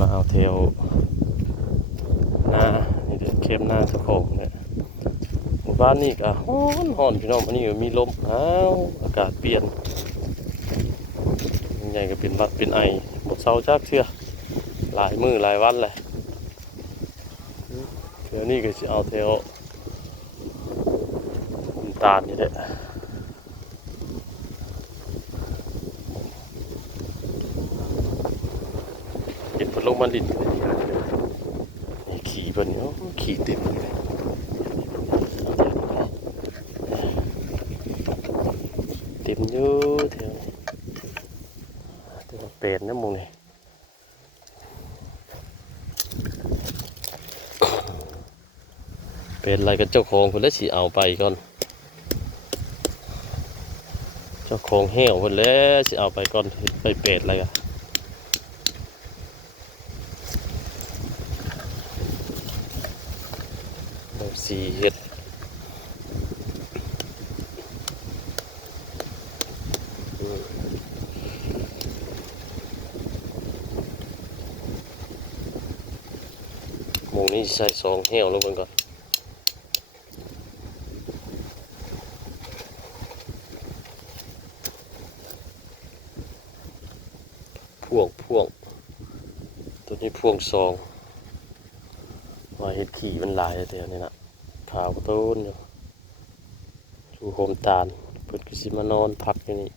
มาเอาเทลหน้านี่เด็กเข้มหน้าเจ้าของเนี่ยหมู่บ้านนี่ก็ฮ้อนพี่น้องอันนี้ก็มีลมอ้าวอากาศเปลี่ยนใหญ่ก็เป็นบัดเป็นไอหมดเศร้าจักเชื่อหลายมื้อหลายวันเลยเดี๋ยวนี้ก็สิเอาเทลน้ำตาลนี่แหละเห็นพัดลมมันดินนี่ขี่เพิ่นเนาะขี่เต็มเลยเต็มอยู่แถวนี้แต่ว่าเป็ดนะหมึงนี่เป็นอะไรกันเจ้าของคนแล้วสิเอาไปก่อนเจ้าของเหี้ยวคนแล้วสิเอาไปก่อนไปเป็ดอะไรกันสีเห็ดหมูนี้ใส่2เหี้ยวลงไปก่อนพ่วงตัวนี้พ่วง2ว่าเห็ดขี่มันหลายแต่อันนี้นะขาวต้นอยู่ดูโฮมตาลเพิ่นก็สิมานอนพักอยู่นี่